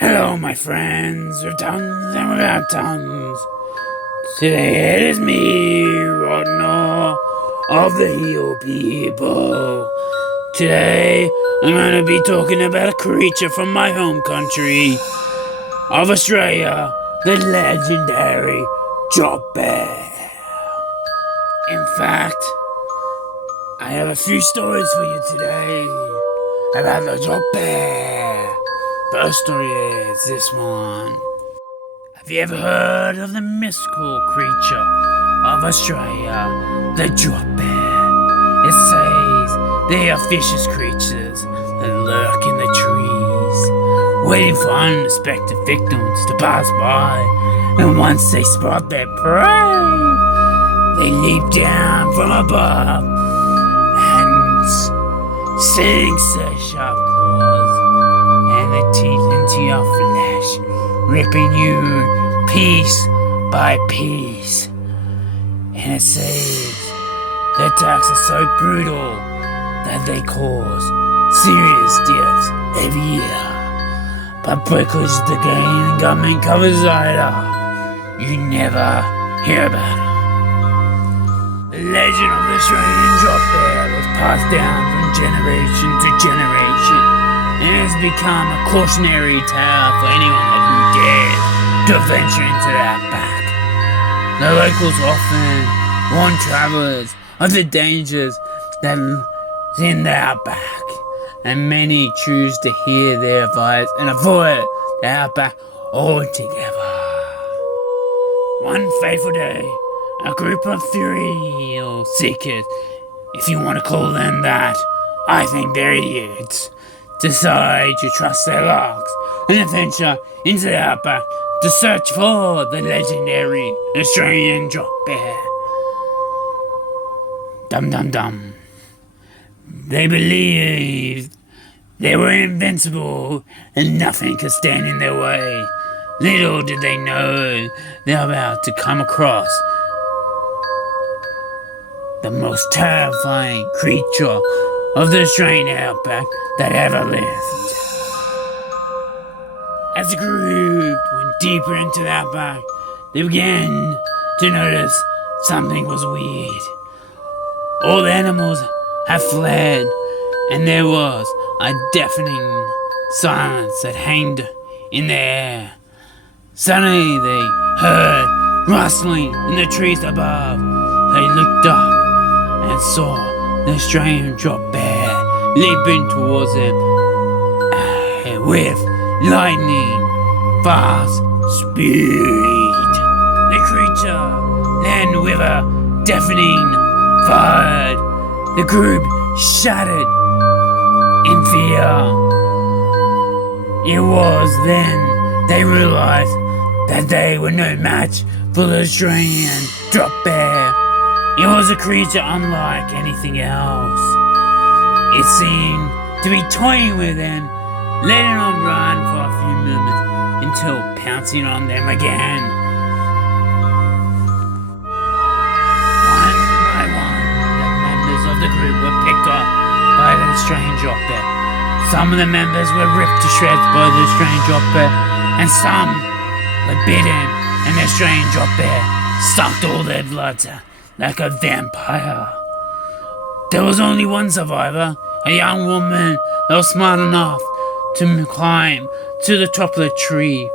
Hello, my friends, with tongues and without tongues. Today it is me, Rodnor, of the Heel People. Today, I'm going to be talking about a creature from my home country of Australia, the legendary drop bear. In fact, I have a few stories for you today about the drop bear. First story is this one. Have you ever heard of the mystical creature of Australia, the drop bear? It says they are vicious creatures that lurk in the trees, waiting for unexpected victims to pass by. And once they spot their prey, they leap down from above and sink their sharp claws and their teeth into your flesh, ripping you piece by piece. And it says the attacks are so brutal that they cause serious deaths every year. But because the government covers it up, you never hear about it. The legend of the Australian drop bear was passed down from generation to generation, and has become a cautionary tale for anyone who dares to venture into the outback. The locals often warn travelers of the dangers that is in the outback, and many choose to hear their advice and avoid the outback altogether. One fateful day, a group of thrill seekers, if you want to call them that, I think they're idiots, decide to trust their lucks and venture into the outback to search for the legendary Australian drop bear. Dum dum dum. They believed they were invincible and nothing could stand in their way. Little did they know they were about to come across the most terrifying creature of the Australian outback that ever lived. As the group went deeper into the outback, they began to notice something was weird. All the animals had fled, and there was a deafening silence that hung in the air. Suddenly they heard rustling in the trees above. They looked up and saw the Australian drop bear leaping towards them with lightning fast speed. The creature landed with a deafening thud. The group shuddered in fear. It was then they realized that they were no match for the Australian drop bear. It was a creature unlike anything else. It seemed to be toying with them, letting them run for a few moments until pouncing on them again. One by one, the members of the group were picked up by the Australian drop bear. Some of the members were ripped to shreds by the Australian drop bear, and some were bitten, and the Australian drop bear sucked all their blood like a vampire. There was only one survivor, a young woman that was smart enough to climb to the top of the tree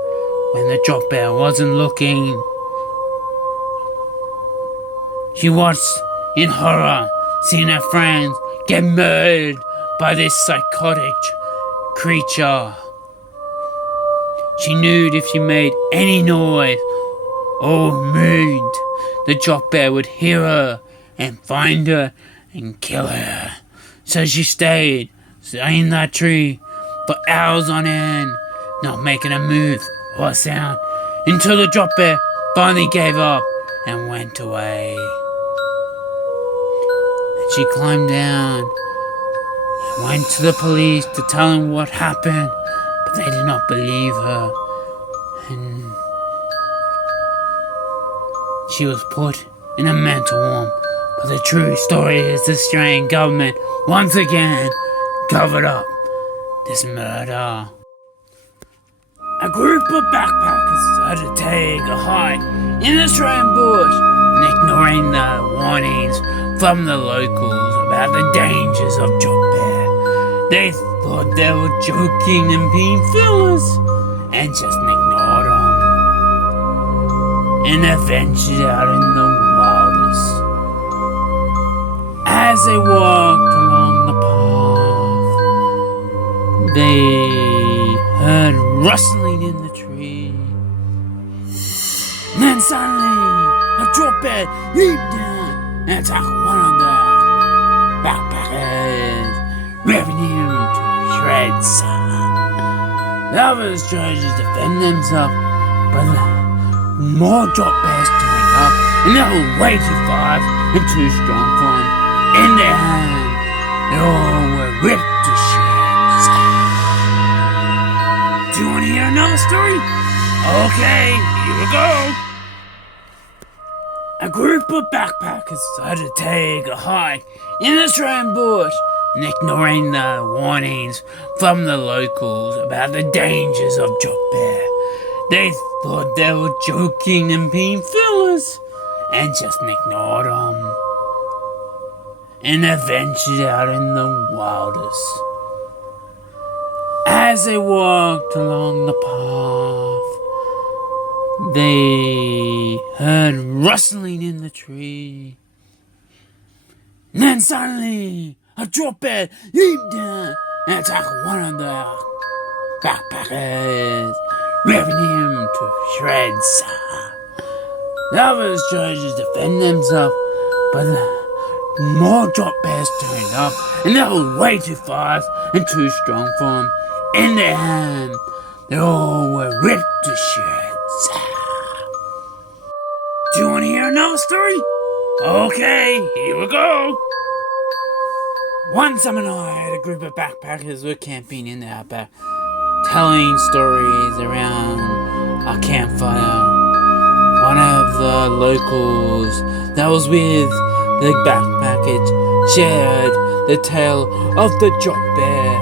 when the drop bear wasn't looking. She watched in horror, seeing her friends get murdered by this psychotic creature. She knew if she made any noise or moved, the drop bear would hear her and find her and kill her. So she stayed in that tree for hours on end, not making a move or a sound, until the drop bear finally gave up and went away. And she climbed down and went to the police to tell them what happened, but they did not believe her. And she was put in a mental home. But the true story is the Australian government once again covered up this murder. A group of backpackers decided to take a hike in the Australian bush and ignoring the warnings from the locals about the dangers of jock bear. They thought they were joking and being fillers and just ignored them. And they ventured out in the wildest. As they walked along the path, they heard rustling in the tree. And then suddenly, a drop bear leaped down and attacked one of the backpackers, ripping him to shreds. The others tried to defend themselves, but more drop bears turned up, and they were way too fast and too strong for them. In their hand, they all were ripped to shreds. Do you want to hear another story? Okay, here we go. A group of backpackers decided to take a hike in the Australian bush and ignoring the warnings from the locals about the dangers of jock bear. They thought they were joking and being fillers and just ignored them. And they ventured out in the wildest. As they walked along the path, they heard rustling in the tree. And then suddenly, a drop bear leaped down and attacked one of the backpackers, ripping him to shreds. The others tried to defend themselves, but more drop bears turned up, and they were way too fast and too strong for them. In their hand, they all were ripped to shreds. Do you want to hear another story? Okay, here we go. One summer night, a group of backpackers were camping in the outback, telling stories around a campfire. One of the locals that was with the backpackers shared the tale of the jock bear.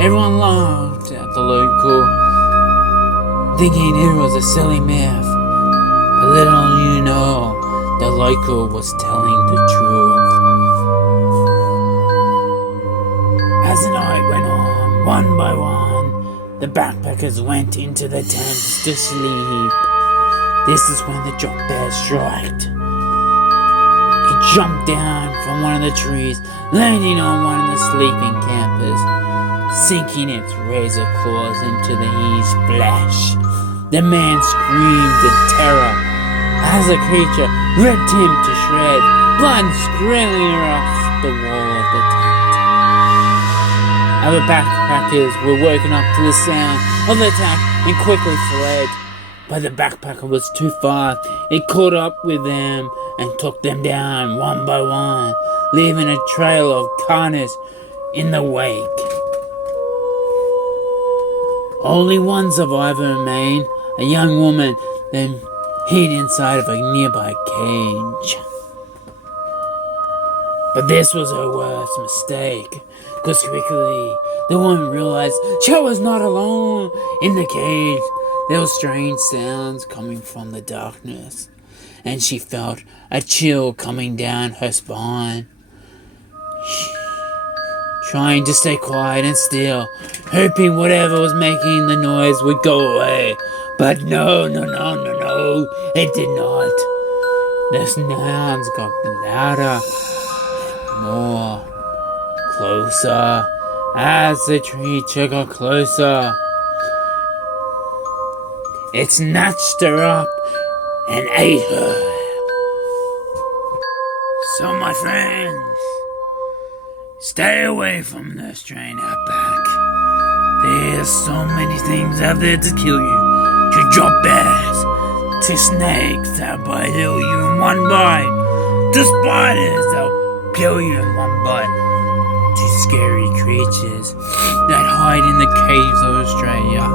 Everyone laughed at the local, thinking it was a silly myth. But little you know, the local was telling the truth. As the night went on, one by one, the backpackers went into the tents to sleep. This is when the jock bear struck. It jumped down from one of the trees, landing on one of the sleeping campers, sinking its razor claws into his flesh. The man screamed in terror as the creature ripped him to shreds, blood spraying off the wall of the tent. Other backpackers were woken up to the sound of the attack and quickly fled. But the backpacker was too fast. It caught up with them and took them down one by one, leaving a trail of carnage in the wake. Only one survivor remained, a young woman then hid inside of a nearby cage. But this was her worst mistake, because quickly the woman realized she was not alone in the cage. There were strange sounds coming from the darkness, and she felt a chill coming down her spine. Trying to stay quiet and still, hoping whatever was making the noise would go away. But no, it did not. The sounds got louder, more, closer. As the creature got closer, it snatched her up and ate her. So my friends, stay away from the Australian outback. There's so many things out there to kill you. To drop bears, to snakes that bite you in one bite, to spiders that'll kill you in one bite, to scary creatures that hide in the caves of Australia,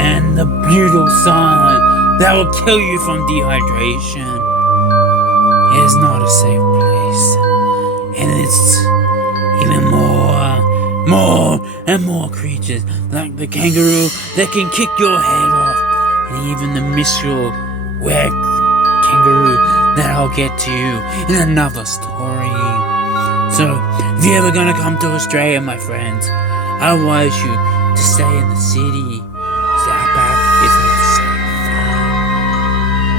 and the brutal sun that will kill you from dehydration. It is not a safe place, and it's even more and more creatures like the kangaroo that can kick your head off, and even the mystical were kangaroo that I'll get to you in another story. So, if you're ever gonna come to Australia, my friends, I advise you to stay in the city